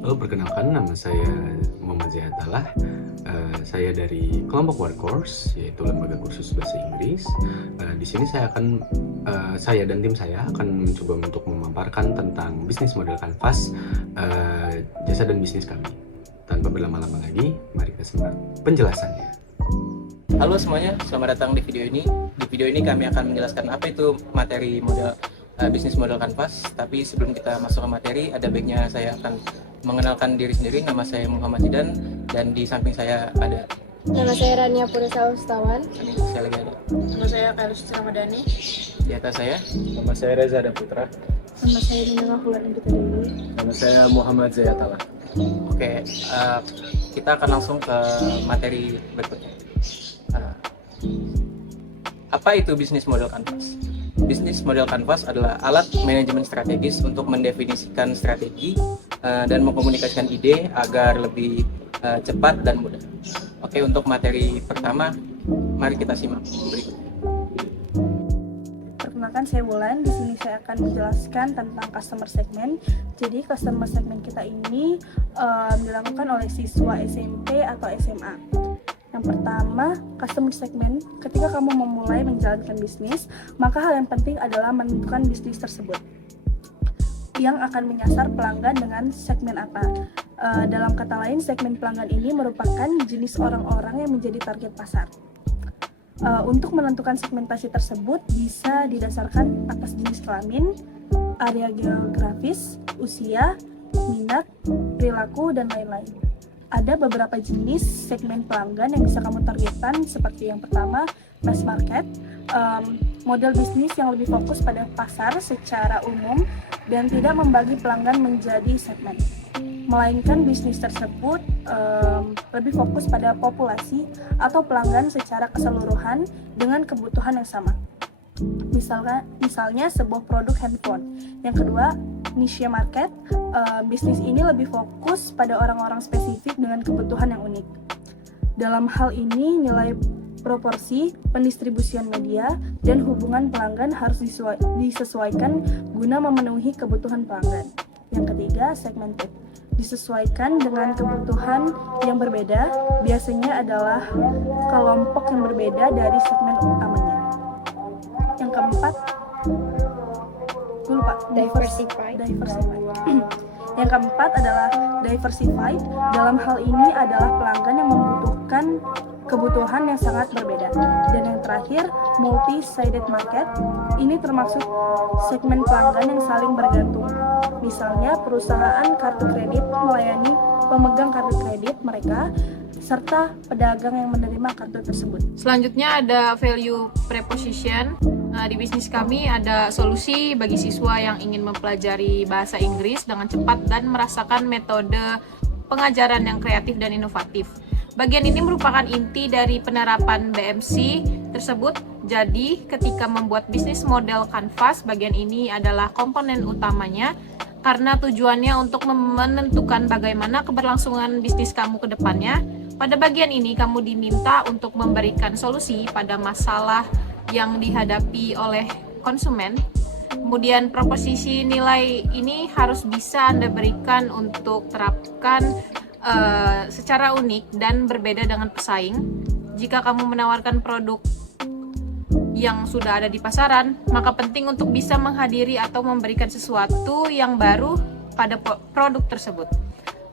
Halo, perkenalkan nama saya Muhammad Zayatalah. Saya dari kelompok Workcourse, yaitu lembaga kursus bahasa Inggris. Di sini saya dan tim saya akan mencoba untuk memaparkan tentang bisnis model kanvas, jasa dan bisnis kami. Tanpa berlama-lama lagi, mari kita simak penjelasannya. Halo semuanya, selamat datang di video ini. Di video ini kami akan menjelaskan apa itu materi model bisnis model kanvas. Tapi sebelum kita masuk ke materi, ada baiknya saya akan mengenalkan diri sendiri. Nama saya Muhammad Zidan dan di samping saya ada Nama saya Rania Purisa Ustawan. ini saya lagi ada Nama saya Kairus Ramadhani. di atas saya. Nama saya Reza Putra. Nama saya Nina Hulan Indita Dewi. Nama saya Muhammad Zayatalah. Oke, kita akan langsung ke materi berikutnya. Apa itu bisnis model kanvas? Bisnis model kanvas adalah alat manajemen strategis untuk mendefinisikan strategi dan mengkomunikasikan ide agar lebih cepat dan mudah. Oke, untuk materi pertama, mari kita simak berikutnya. Perkenalkan, saya Wulan. Di sini saya akan menjelaskan tentang customer segment. Jadi customer segment kita ini dilakukan oleh siswa SMP atau SMA. Yang pertama, customer segment. Ketika kamu memulai menjalankan bisnis, maka hal yang penting adalah menentukan bisnis tersebut yang akan menyasar pelanggan dengan segmen apa. Dalam kata lain, segmen pelanggan ini merupakan jenis orang-orang yang menjadi target pasar. Untuk menentukan segmentasi tersebut bisa didasarkan atas jenis kelamin, area geografis, usia, minat, perilaku, dan lain-lain. Ada beberapa jenis segmen pelanggan yang bisa kamu targetkan, seperti yang pertama, mass market, model bisnis yang lebih fokus pada pasar secara umum dan tidak membagi pelanggan menjadi segmen, melainkan bisnis tersebut lebih fokus pada populasi atau pelanggan secara keseluruhan dengan kebutuhan yang sama. Misalnya sebuah produk handphone. Yang kedua, niche market. Bisnis ini lebih fokus pada orang-orang spesifik dengan kebutuhan yang unik. Dalam hal ini, nilai proporsi, pendistribusian media, dan hubungan pelanggan harus disesuaikan guna memenuhi kebutuhan pelanggan. Yang ketiga, segmented. Disesuaikan dengan kebutuhan yang berbeda, biasanya adalah kelompok yang berbeda dari segmen utamanya. Yang keempat, Diversified. Yang keempat adalah diversified. Dalam hal ini adalah pelanggan yang membutuhkan kebutuhan yang sangat berbeda. Dan yang terakhir, multi-sided market. Ini termasuk segmen pelanggan yang saling bergantung. Misalnya, perusahaan kartu kredit melayani pemegang kartu kredit mereka serta pedagang yang menerima kartu tersebut. Selanjutnya ada value proposition. Di bisnis kami ada solusi bagi siswa yang ingin mempelajari bahasa Inggris dengan cepat dan merasakan metode pengajaran yang kreatif dan inovatif. Bagian ini merupakan inti dari penerapan BMC tersebut. Jadi, ketika membuat bisnis model kanvas, bagian ini adalah komponen utamanya karena tujuannya untuk menentukan bagaimana keberlangsungan bisnis kamu ke depannya. Pada bagian ini, kamu diminta untuk memberikan solusi pada masalah yang dihadapi oleh konsumen. Kemudian proposisi nilai ini harus bisa Anda berikan untuk terapkan secara unik dan berbeda dengan pesaing. Jika kamu menawarkan produk yang sudah ada di pasaran, maka penting untuk bisa menghadiri atau memberikan sesuatu yang baru pada produk tersebut.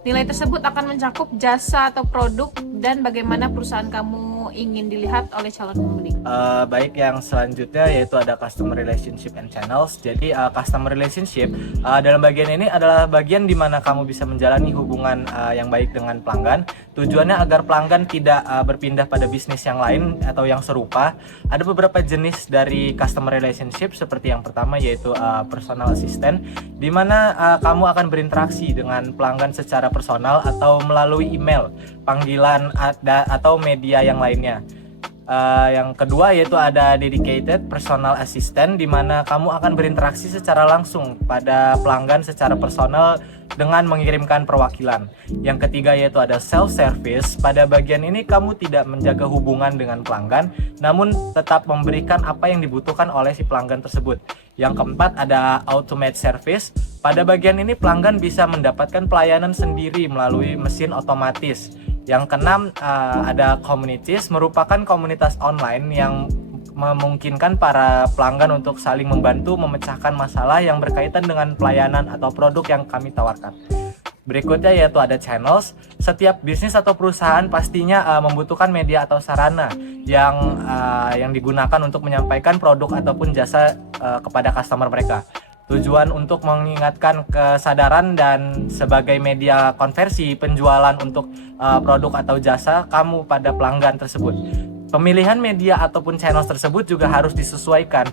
Nilai tersebut akan mencakup jasa atau produk dan bagaimana perusahaan kamu ingin dilihat oleh calon pembeli. Baik, yang selanjutnya yaitu ada customer relationship and channels. Jadi customer relationship dalam bagian ini adalah bagian di mana kamu bisa menjalani hubungan yang baik dengan pelanggan. Tujuannya agar pelanggan tidak berpindah pada bisnis yang lain atau yang serupa. Ada beberapa jenis dari customer relationship, seperti yang pertama yaitu personal assistant, di mana kamu akan berinteraksi dengan pelanggan secara personal atau melalui email, panggilan atau media yang lainnya. Yang kedua yaitu ada dedicated personal assistant, di mana kamu akan berinteraksi secara langsung pada pelanggan secara personal dengan mengirimkan perwakilan. Yang ketiga yaitu ada self service. Pada bagian ini kamu tidak menjaga hubungan dengan pelanggan, namun tetap memberikan apa yang dibutuhkan oleh si pelanggan tersebut. Yang keempat ada automate service. Pada bagian ini pelanggan bisa mendapatkan pelayanan sendiri melalui mesin otomatis. Yang keenam ada communities, merupakan komunitas online yang memungkinkan para pelanggan untuk saling membantu memecahkan masalah yang berkaitan dengan pelayanan atau produk yang kami tawarkan. Berikutnya yaitu ada channels. Setiap bisnis atau perusahaan pastinya membutuhkan media atau sarana yang digunakan untuk menyampaikan produk ataupun jasa kepada customer mereka. Tujuan untuk mengingatkan kesadaran dan sebagai media konversi penjualan untuk produk atau jasa kamu pada pelanggan tersebut. Pemilihan media ataupun channels tersebut juga harus disesuaikan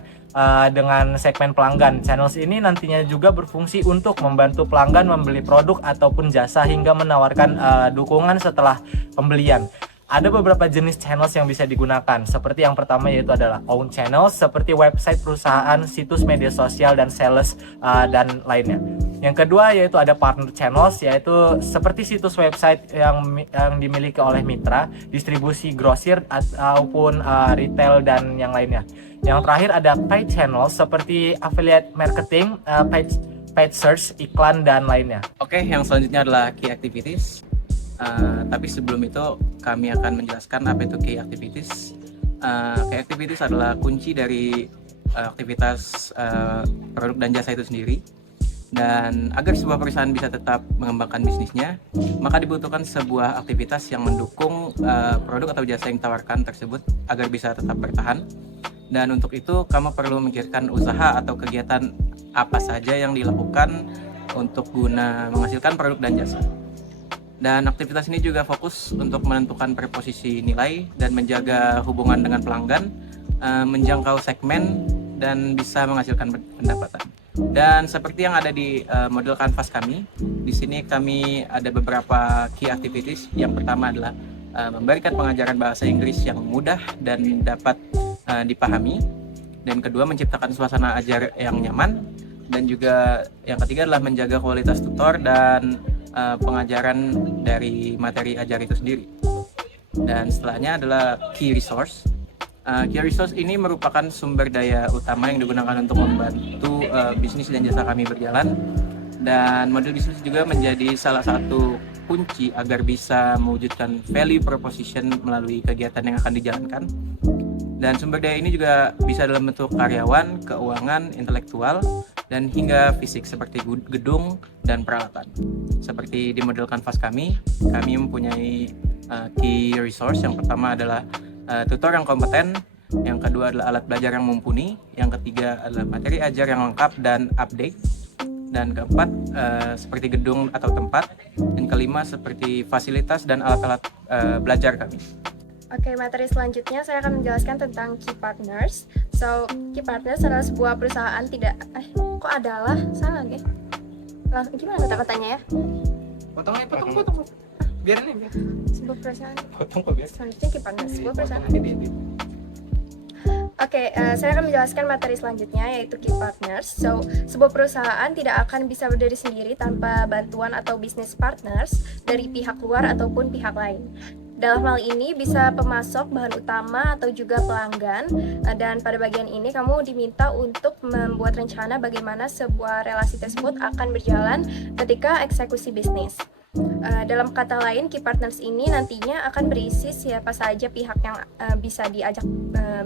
dengan segmen pelanggan. Channels ini nantinya juga berfungsi untuk membantu pelanggan membeli produk ataupun jasa hingga menawarkan dukungan setelah pembelian. Ada beberapa jenis channels yang bisa digunakan. Seperti yang pertama yaitu adalah own channels, seperti website perusahaan, situs media sosial, dan sales dan lainnya. Yang kedua yaitu ada partner channels, yaitu seperti situs website yang dimiliki oleh mitra, distribusi grosir ataupun retail dan yang lainnya. Yang terakhir ada paid channels seperti affiliate marketing, paid search, iklan, dan lainnya. Oke, yang selanjutnya adalah key activities. Tapi sebelum itu kami akan menjelaskan apa itu key activities. Key activities adalah kunci dari aktivitas produk dan jasa itu sendiri. Dan agar sebuah perusahaan bisa tetap mengembangkan bisnisnya, maka dibutuhkan sebuah aktivitas yang mendukung produk atau jasa yang ditawarkan tersebut agar bisa tetap bertahan. Dan untuk itu kamu perlu memikirkan usaha atau kegiatan apa saja yang dilakukan untuk guna menghasilkan produk dan jasa. Dan aktivitas ini juga fokus untuk menentukan preposisi nilai dan menjaga hubungan dengan pelanggan, menjangkau segmen, dan bisa menghasilkan pendapatan. Dan seperti yang ada di model kanvas kami, di sini kami ada beberapa key activities. Yang pertama adalah memberikan pengajaran bahasa Inggris yang mudah dan dapat dipahami. Dan kedua, menciptakan suasana ajar yang nyaman. Dan juga yang ketiga adalah menjaga kualitas tutor dan pengajaran dari materi ajar itu sendiri. Dan setelahnya adalah key resource. Key resource ini merupakan sumber daya utama yang digunakan untuk membantu bisnis dan jasa kami berjalan. Dan model bisnis juga menjadi salah satu kunci agar bisa mewujudkan value proposition melalui kegiatan yang akan dijalankan. Dan sumber daya ini juga bisa dalam bentuk karyawan, keuangan, intelektual, dan hingga fisik seperti gedung dan peralatan. Seperti di model kanvas kami mempunyai key resource. Yang pertama adalah tutor yang kompeten, yang kedua adalah alat belajar yang mumpuni, yang ketiga adalah materi ajar yang lengkap dan update, dan keempat seperti gedung atau tempat, dan kelima seperti fasilitas dan alat-alat belajar kami. Oke, materi selanjutnya saya akan menjelaskan tentang key partners. So, key partners adalah sebuah perusahaan salah ya? Gimana kata-katanya ya? Potong. Biarin aja. Sebuah perusahaan. Potong kok biasa. Selanjutnya key partners, sebuah perusahaan. Oke, saya akan menjelaskan materi selanjutnya yaitu key partners. So, sebuah perusahaan tidak akan bisa berdiri sendiri tanpa bantuan atau business partners dari pihak luar ataupun pihak lain. Dalam hal ini bisa pemasok bahan utama atau juga pelanggan, dan pada bagian ini kamu diminta untuk membuat rencana bagaimana sebuah relasi tersebut akan berjalan ketika eksekusi bisnis. Dalam kata lain, key partners ini nantinya akan berisi siapa saja pihak yang bisa diajak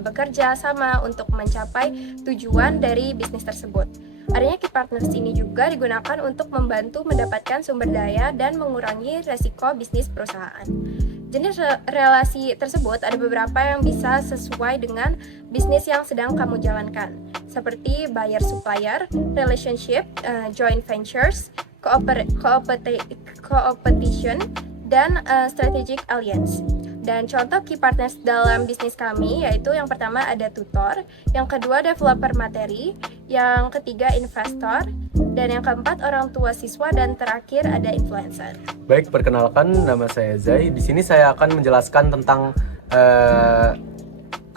bekerja sama untuk mencapai tujuan dari bisnis tersebut. Adanya key partners ini juga digunakan untuk membantu mendapatkan sumber daya dan mengurangi resiko bisnis perusahaan. Jenis relasi tersebut ada beberapa yang bisa sesuai dengan bisnis yang sedang kamu jalankan, seperti buyer-supplier, relationship, joint ventures, competition, dan strategic alliance. Dan contoh key partners dalam bisnis kami yaitu yang pertama ada tutor, yang kedua developer materi, yang ketiga investor, dan yang keempat orang tua siswa, dan terakhir ada influencer. Baik, perkenalkan nama saya Zai. Di sini saya akan menjelaskan tentang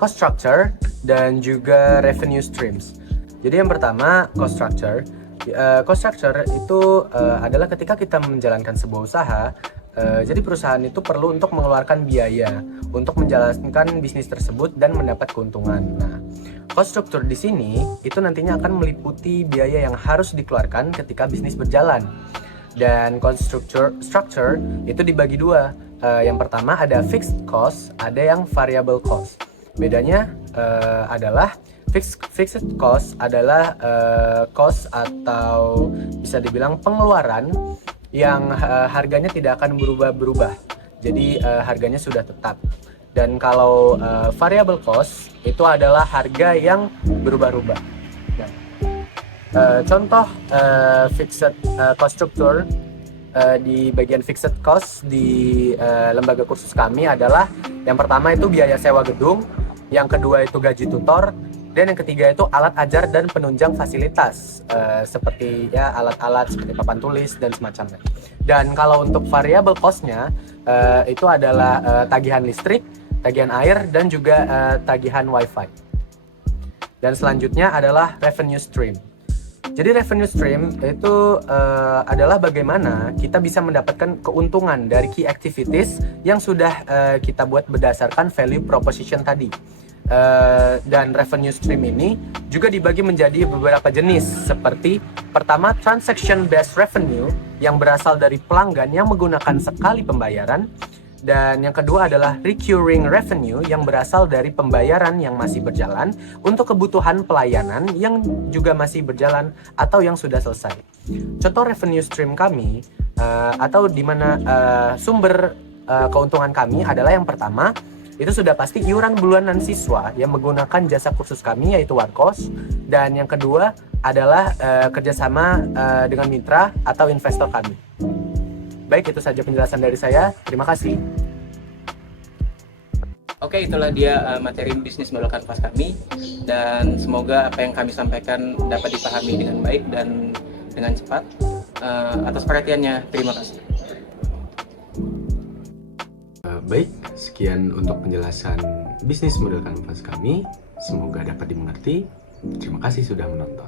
cost structure, dan juga revenue streams. Jadi yang pertama, cost structure. Cost structure itu adalah ketika kita menjalankan sebuah usaha, jadi perusahaan itu perlu untuk mengeluarkan biaya untuk menjalankan bisnis tersebut dan mendapat keuntungan. Nah, cost structure di sini itu nantinya akan meliputi biaya yang harus dikeluarkan ketika bisnis berjalan. Dan cost structure itu dibagi dua. Yang pertama ada fixed cost, ada yang variable cost. Bedanya adalah fixed cost adalah cost atau bisa dibilang pengeluaran yang harganya tidak akan berubah-berubah. Jadi harganya sudah tetap. Dan kalau variable cost itu adalah harga yang berubah-ubah. Nah, contoh fixed cost structure di bagian fixed cost di lembaga kursus kami adalah yang pertama itu biaya sewa gedung, yang kedua itu gaji tutor, dan yang ketiga itu alat ajar dan penunjang fasilitas seperti ya alat-alat seperti papan tulis dan semacamnya. Dan kalau untuk variable cost-nya itu adalah tagihan listrik, tagihan air, dan juga tagihan wifi. Dan selanjutnya adalah revenue stream. Jadi revenue stream itu adalah bagaimana kita bisa mendapatkan keuntungan dari key activities yang sudah kita buat berdasarkan value proposition tadi. Dan revenue stream ini juga dibagi menjadi beberapa jenis, seperti pertama transaction based revenue yang berasal dari pelanggan yang menggunakan sekali pembayaran, dan yang kedua adalah recurring revenue yang berasal dari pembayaran yang masih berjalan untuk kebutuhan pelayanan yang juga masih berjalan atau yang sudah selesai. Contoh revenue stream kami atau di mana sumber keuntungan kami adalah yang pertama itu sudah pasti iuran bulanan siswa yang menggunakan jasa kursus kami yaitu Warkos, dan yang kedua adalah kerjasama dengan mitra atau investor kami. Baik, itu saja penjelasan dari saya. Terima kasih. Oke, itulah dia materi bisnis model kanvas kami, dan semoga apa yang kami sampaikan dapat dipahami dengan baik dan dengan cepat. Atas perhatiannya, terima kasih. Baik, sekian untuk penjelasan bisnis model kanvas kami. Semoga dapat dimengerti. Terima kasih sudah menonton.